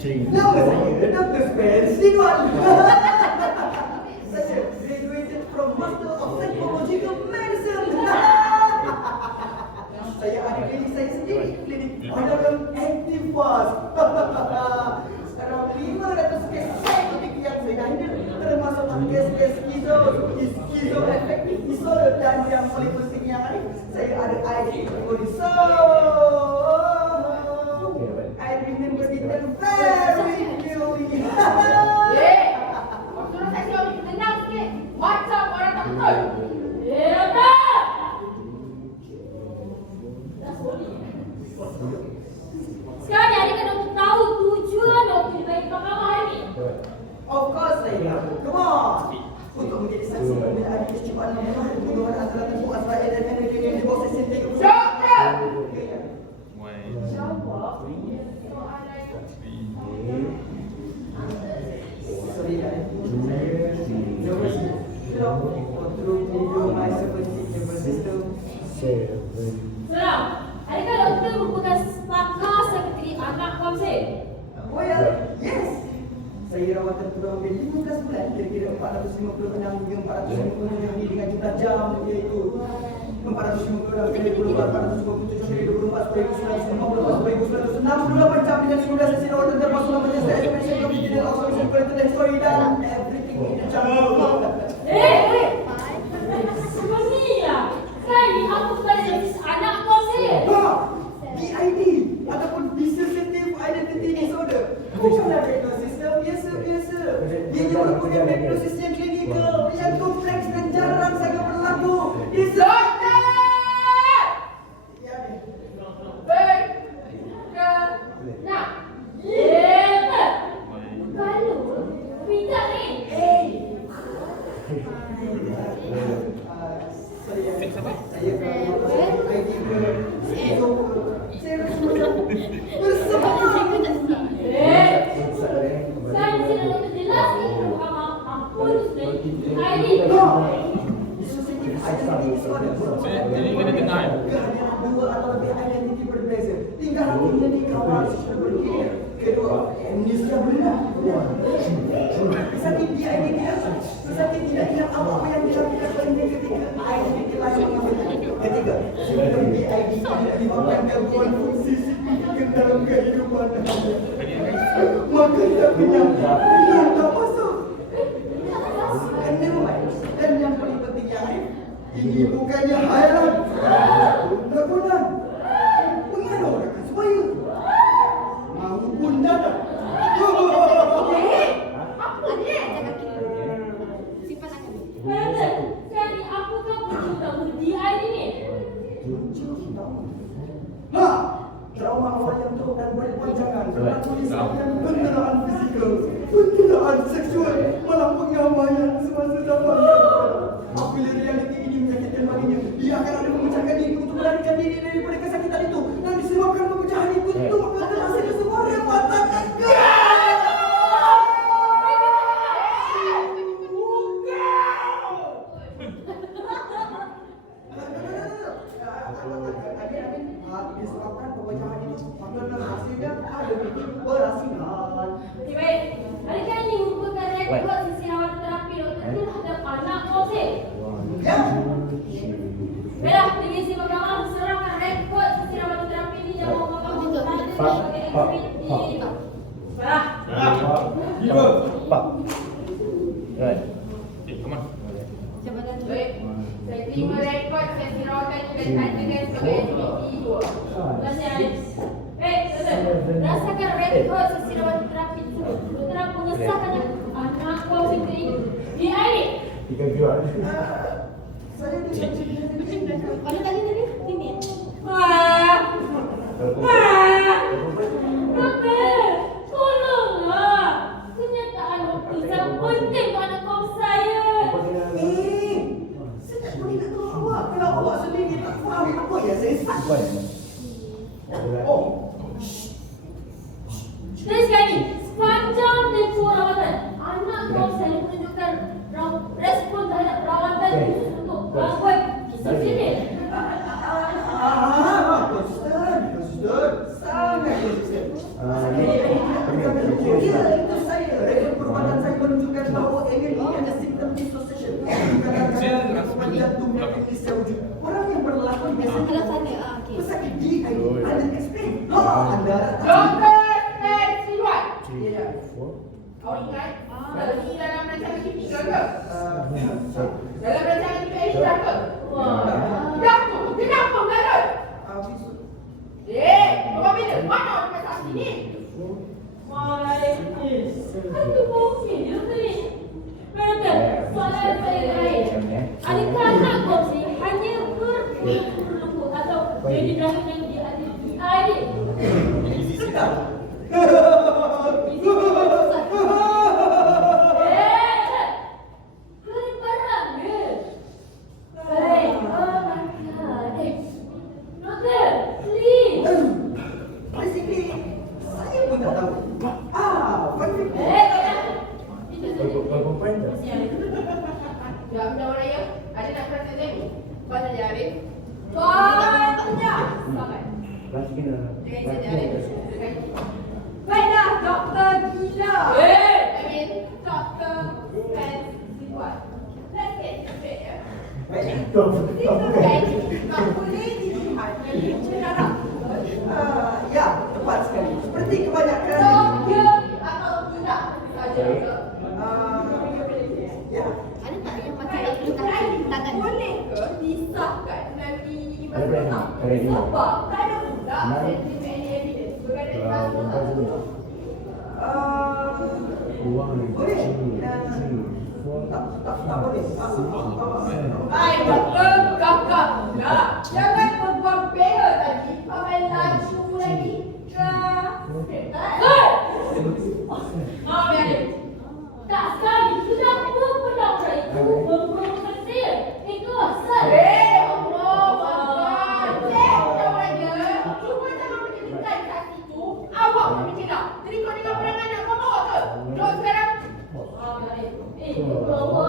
Nama saya Dr. Spencer Wan. Saya graduated from Master of Psychological Medicine. Saya ada klinik saya sendiri, klinik Padaran Active Fast. Sekarang 500 kes psikotik yang saya handle, termasuk kes-kes schizoaffective disorder, dan yang paling penting yang ada, saya ada ID kategori. So I remember detail very clearly. Waktu saya selalu tenang sikit, macam orang tak betul. Tak! Sekarang ni adakah doktor tahu tujuan doktor dibagi mahkamah hari ni? Of course saya. Come on. Untuk menjadi saksi pembelaan kecuali memenuhi pembunuhan antara Tengku Azrael dan Henry yang di bawah sesi tiga. Doktor! Sorry, Salam. Adakah doktor merupakan pakar sekretari anak komsel? Oh ya, yes. Saya rawatan kurang lebih 15 bulan, kira-kira 456 hingga 456 hari dengan jumlah jam iaitu 456 kali 24, 457 kali 24, 1950, 1968 jam dengan 15 sesi rawatan termasuk namanya saya estimation computer observation parental history dan everything in the jungle. Seperti ya. Sekali aku belajar anak komsel. BID ataupun dissociative identity disorder. Bukanlah diagnosis biasa-biasa. Dia merupakan diagnosis yang klinikal, yang kompleks dan jarang sangat berlaku. Doktor! Ya, Baik. Nah. Ya. Kalau pintar ni. saya ID ke itu saya rasa macam bersama. Saya tidak doktor jelas ni. Apa tu ID? Dissociative identity disorder. Jadi kena dengar. Kehadiran dua atau lebih identiti berbeza. Tingkah lakunya dikawal secara bergilir. Kedua, amnesia benar. Pesakit BID tidak. Pesakit tidak ingat apa-apa yang dilakukan olehnya ketika identiti lain mengambil. Ketiga, sebelum BID tidak dimakan gangguan fungsi signifikan dalam kehidupan. Maka tidak menyangka tak masuk. And never mind. Dan yang paling penting yang lain, ini bukannya khairan. Lakonan. Pengaruh rakan supaya mahu pun datang. Apa ni? Simpan tangan. Brother, sekali apakah punca DID ni? Trauma awal yang teruk dan berpanjangan, tulisan penderaan fizikal, penderaan seksual, malah pengamaian semasa zaman. Apabila realiti ini menyakitkan baginya, dia akan ada memecahkan diri untuk melarikan diri daripada kesakitan itu, dan disebabkan pemecahan itu maka terhasil sebuah rempatan disebabkan pemecahan itu, maka hasilnya ada titik berasingan. Okey, baik. Adakah ini merupakan rekod sesi rawatan terapi doktor terhadap anak komsel? Ya. Baiklah, divisi mahkamah serahkan rekod sesi rawatan terapi ini yang mahkamah bertanda sebagai aktiviti. Serah. Pak. Right. Come on. Baik. Saya terima rekod sesi rawatan juga ditandakan sebagai aktiviti 2. Terima kasih, Alif. Baik, doktor. Berdasarkan rekod sesi rawatan terapi tersebut, doktor mengesahkan anak komsel ini DID. Saya tidak. Mana tadi? Sini. Wah. Doktor, tolonglah. Kenyataan doktor sangat penting untuk anak kau saya. Saya boleh nak tolong awak. Kalau awak sendiri tak faham apa yang saya sampaikan. Oh. Dan sekali, sepanjang tempoh rawatan, anak kau saya menunjukkan respon terhadap rawatan khusus untuk gangguan skizofrenia. Konsisten. Sangat konsisten. jantungnya klinisnya wujud. Orang yang berlakon biasanya pesakit gigi. Anda explain. Anda Doktor stand siluan. Ya. Kau ingat? Ini dalam rancangan TV ke? Dalam rancangan TV Asia ke? Kenapa mengarut? Bapak bila? Mana orang masak sini? Itu mungkin juga ni. Mereka, soalan saya lain. Adakah anak kau ni hanya berlumut atau jadi rahim yang dia ada di air? Sedap. Basically, saya pun tak tahu. Perfect. Ya, benda orang raya. Ada nak praktik lagi? Buat saja, Arif. Buat saja. Sangat. Jangan saja, Arif. Baiklah, Doktor Gila. Amin. Doktor Stand Siluan. Let's get straight, ya. Baik. Tak boleh dilihat dari cara. Ya, tepat sekali. Seperti kebanyakan. Ya atau tidak saja. Ya. Ada tak yang macam tangan? Boleh ke disahkan nanti bersama? Sebab tak ada pula sentimen evidence berkaitan dengan Boleh. Tak boleh. Hai, doktor kakak pula. Jangan berbuang bela tadi. Pakai laju lagi. Biarin. Tak sekali. Sudah berpegang itu membuang kecil. Itu asal. Allah. Cik, tahu aja. Cuma jangan menjadikan kat situ. Awak memikir tak? Jadi kau dengar perangan nak kau bawa ke? Jom sekarang. Biarin. Bawa.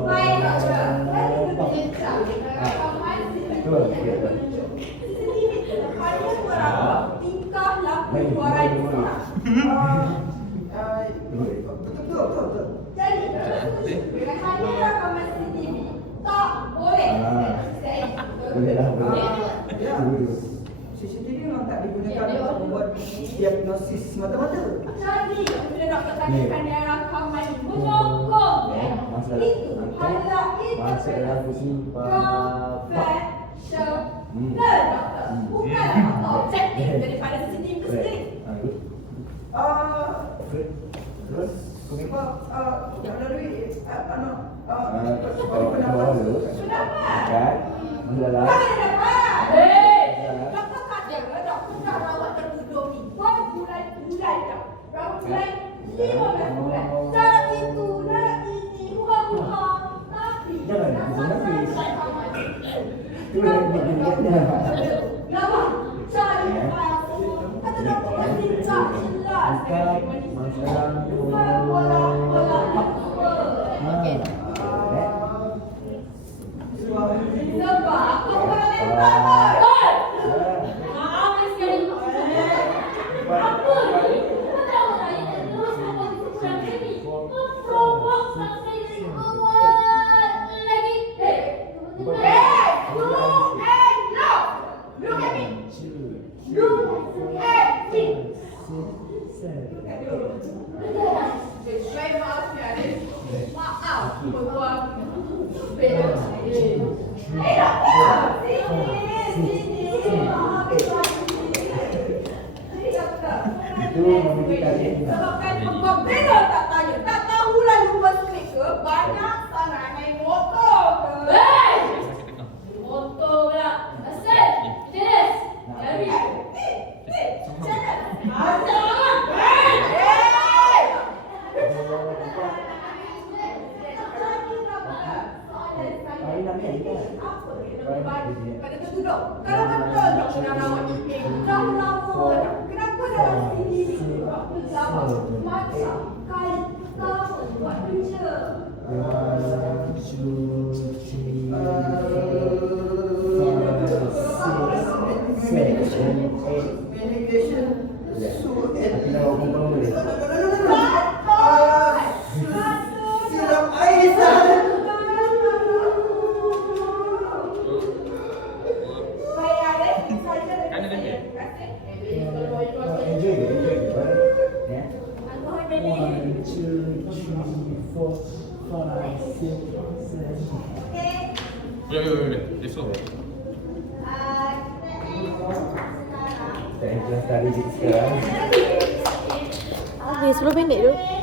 Baik, doktor. Hanya berapa tingkah laku suara Betul. jadi, hanya rakaman CCTV tak boleh. Ya. CCTV memang tak digunakan untuk membuat diagnosis semata-mata. Jadi, bila doktor tanyakan yang rakaman ini menyokong itu adalah professional, doktor. Bukan objektif daripada CCTV itu sendiri. Sebab melalui Sudah apa? Doktor kata doktor dah rawat tertutup ni berbulan-bulan dah. Berbulan 15 bulan. Darah itu, darah ini, muha-muha. Tapi Lama, cari palsu. Kata doktor mesti cari jelas. Bola-bola. Sebab kau bukan lempar. Apa sekali? Apa ni? Kau tahu tak ini terus komposisi kurang ini memprovok sampai dari awal lagi. Look at me. Saya maaf ya, maaf berbuang bela. Sebabkan berbuang bela tak tanya, tak tahulah lupa skrik ke, banyak sangat main motor ke. Motor pula. Asal, jenis. Jadi. Pada tertuduh. Kalau betul doktor dah rawat iping, dah lama dah. Kenapa dalam sini lama? Macam kali pertama buat kerja. Siram air. Enjoy it, enjoy it. Yeah. 1, 2, 3, 4, 5, 6, 7. Wait. Let's go. Kita enjoy study sekarang. Habis 10 minit tu.